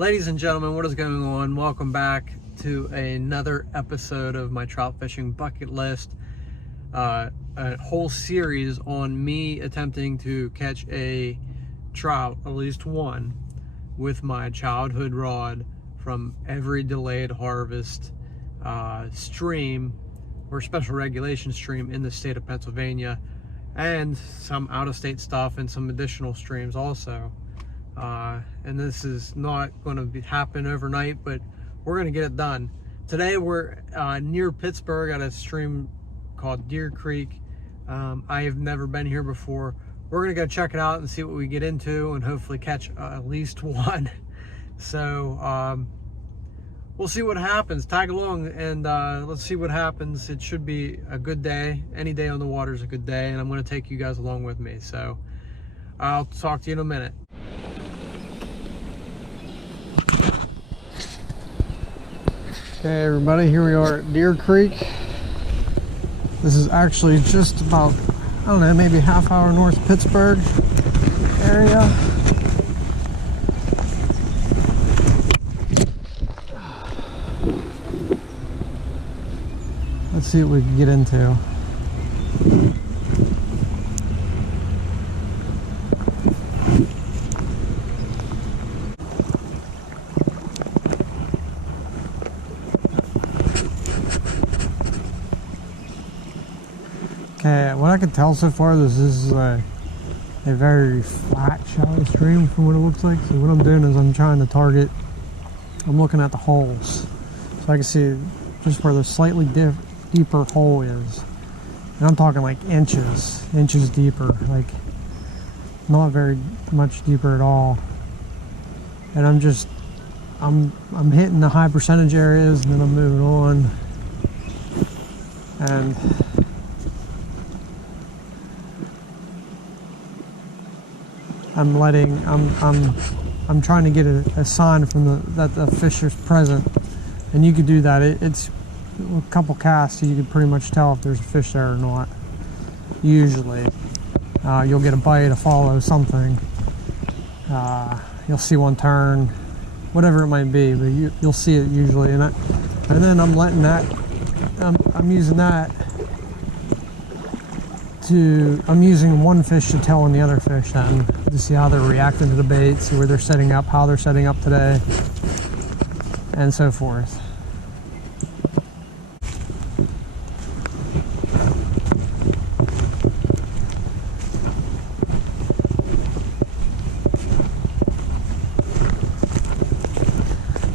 Ladies and gentlemen, what is going on? Welcome back to another episode of my trout fishing bucket list. A whole series on me attempting to catch a trout, at least one, with my childhood rod from every delayed harvest stream or special regulation stream in the state of Pennsylvania, and some out-of-state stuff and some additional streams also. And this is not going to happen overnight, but we're going to get it done. Today we're near Pittsburgh at a stream called Deer Creek. I have never been here before. We're going to go check it out and see what we get into and hopefully catch at least one. So we'll see what happens. Tag along and let's see what happens. It should be a good day. Any day on the water is a good day, and I'm going to take you guys along with me. So I'll talk to you in a minute. Okay, everybody, here we are at Deer Creek. This is actually just about, I don't know, maybe half hour north of Pittsburgh area. Let's see what we can get into. Okay, what I can tell so far, this is a very flat, shallow stream from what it looks like. So what I'm doing is I'm trying to target, I'm looking at the holes. So I can see just where the slightly deeper hole is. And I'm talking like inches deeper, like not very much deeper at all. And I'm hitting the high percentage areas, and then I'm moving on. And I'm trying to get a sign from that the fish is present, and you could do that. It's a couple casts, so you can pretty much tell if there's a fish there or not. Usually, you'll get a bite, a follow, something. You'll see one turn, whatever it might be, but you'll see it usually. And then I'm letting that. I'm using that. I'm using one fish to tell on the other fish then, to see how they're reacting to the bait, see where they're setting up, how they're setting up today, and so forth.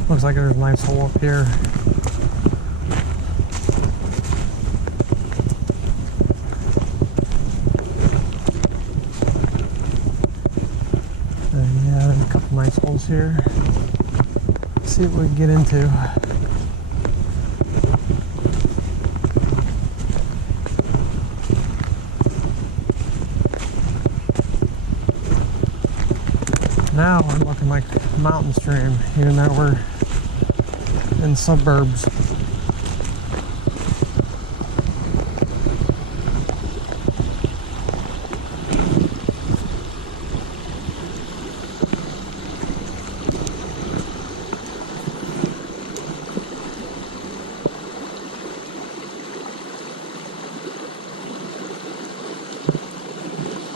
Looks like there's a nice hole up here. Yeah, there's a couple nice holes here. Let's see what we can get into. Now I'm looking like a mountain stream, even though we're in suburbs.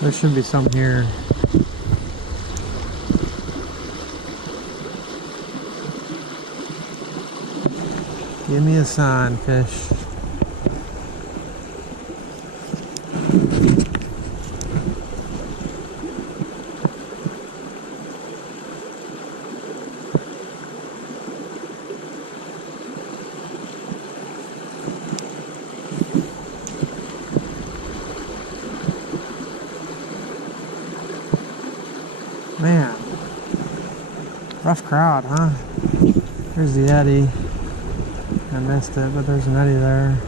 There should be some here. Give me a sign, fish. Man, rough crowd, huh? There's the eddy. I missed it, but there's an eddy there.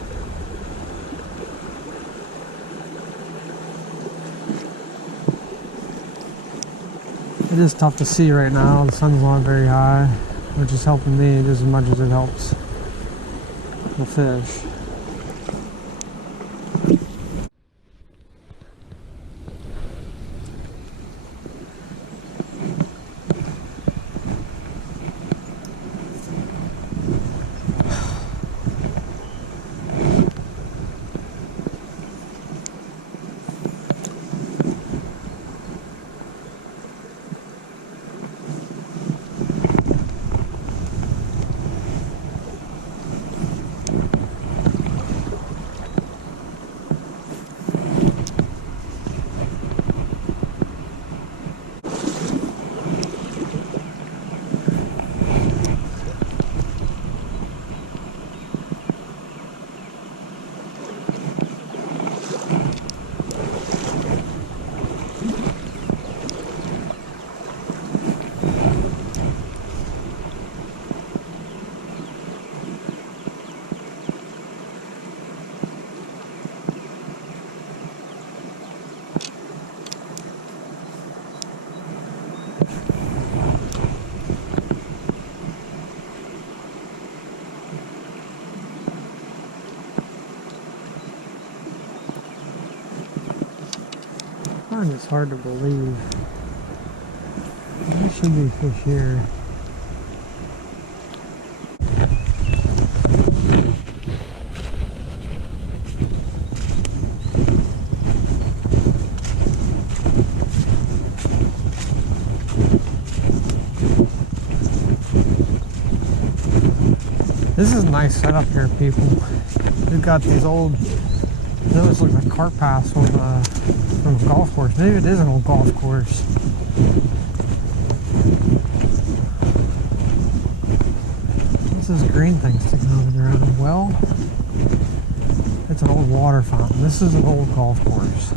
It is tough to see right now. The sun's not very high, which is helping me just as much as it helps the fish. find it's hard to believe. There should be fish here. This is a nice setup here, people. We've got these old, those look like cart paths on from a golf course. Maybe it is an old golf course. What's this green thing sticking out of the ground? Well, it's an old water fountain. This is an old golf course.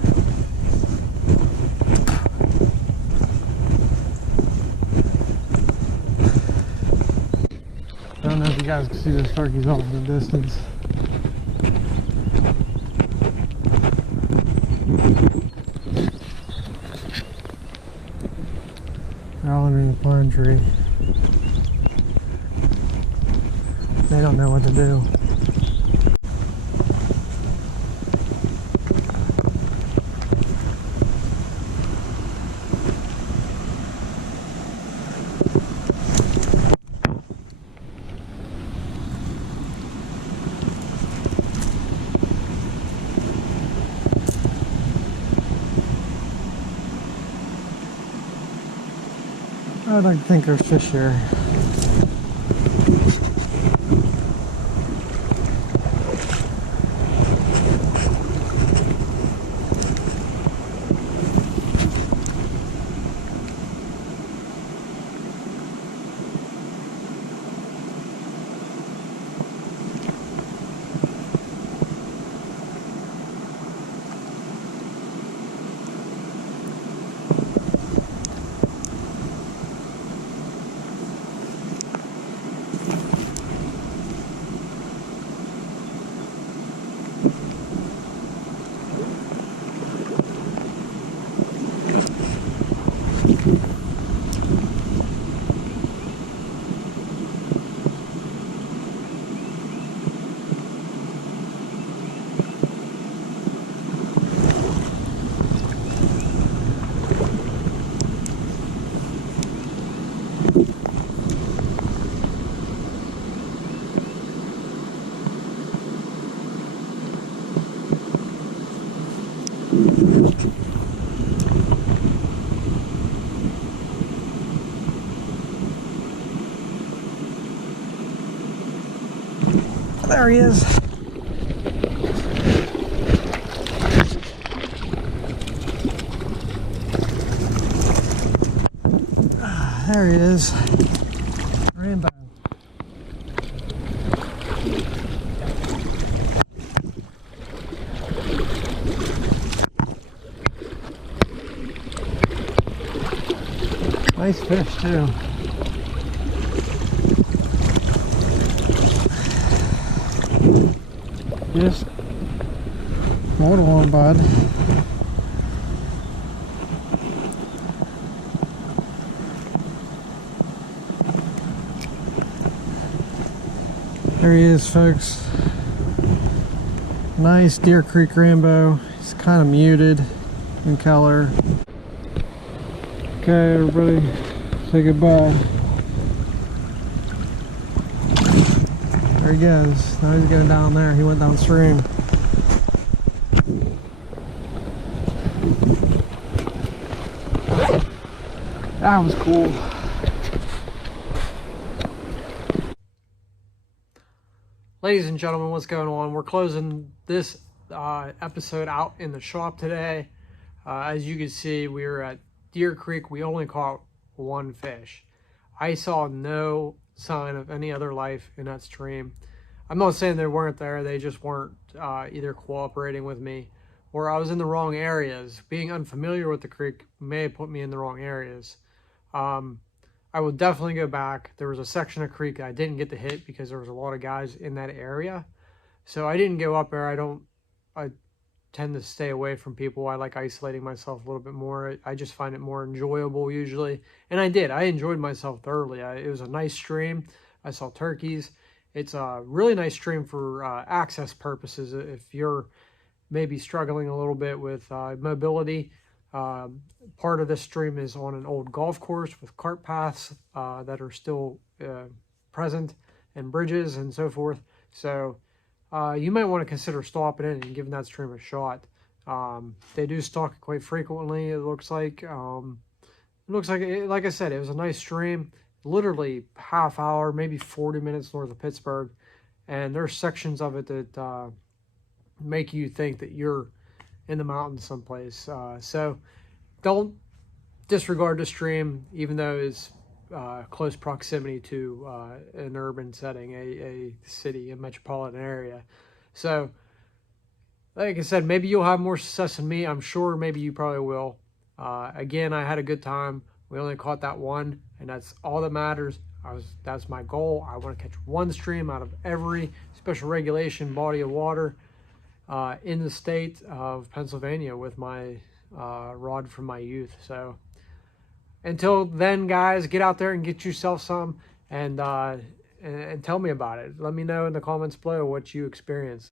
I don't know if you guys can see those turkeys off in the distance. They're all under the pine tree. They don't know what to do. I'd like to think there's fish here. There he is. There he is. Rainbow. Nice fish too. Just hold on, bud. There he is, folks. Nice Deer Creek rainbow. He's kind of muted in color. Okay, everybody, say goodbye. There he goes. Now he's going down there. He went downstream. That was cool. Ladies and gentlemen, what's going on? We're closing this episode out in the shop today. As you can see, we were at Deer Creek. We only caught one fish. I saw no sign of any other life in that stream. I'm not saying they weren't there, they just weren't either cooperating with me, or I was in the wrong areas. Being unfamiliar with the creek may have put me in the wrong areas. I will definitely go back. There was a section of creek I didn't get to hit because there was a lot of guys in that area, so I didn't go up there. I tend to stay away from people. I like isolating myself a little bit more. I just find it more enjoyable usually. And I enjoyed myself thoroughly. It was a nice stream. I saw turkeys. It's a really nice stream for access purposes. If you're maybe struggling a little bit with mobility, Part of this stream is on an old golf course with cart paths that are still present, and bridges and so forth. So you might want to consider stopping in and giving that stream a shot. They do stock it quite frequently, it looks like. Like I said, it was a nice stream, literally half hour, maybe 40 minutes north of Pittsburgh. And there's sections of it that make you think that you're in the mountains someplace. So don't disregard the stream, even though it's close proximity to an urban setting, a city, a metropolitan area. So, like I said, maybe you'll have more success than me. I'm sure maybe you probably will. Again, I had a good time. We only caught that one, and that's all that matters. That's my goal. I want to catch one stream out of every special regulation body of water in the state of Pennsylvania with my rod from my youth. So until then, guys, get out there and get yourself some, and tell me about it. Let me know in the comments below what you experienced.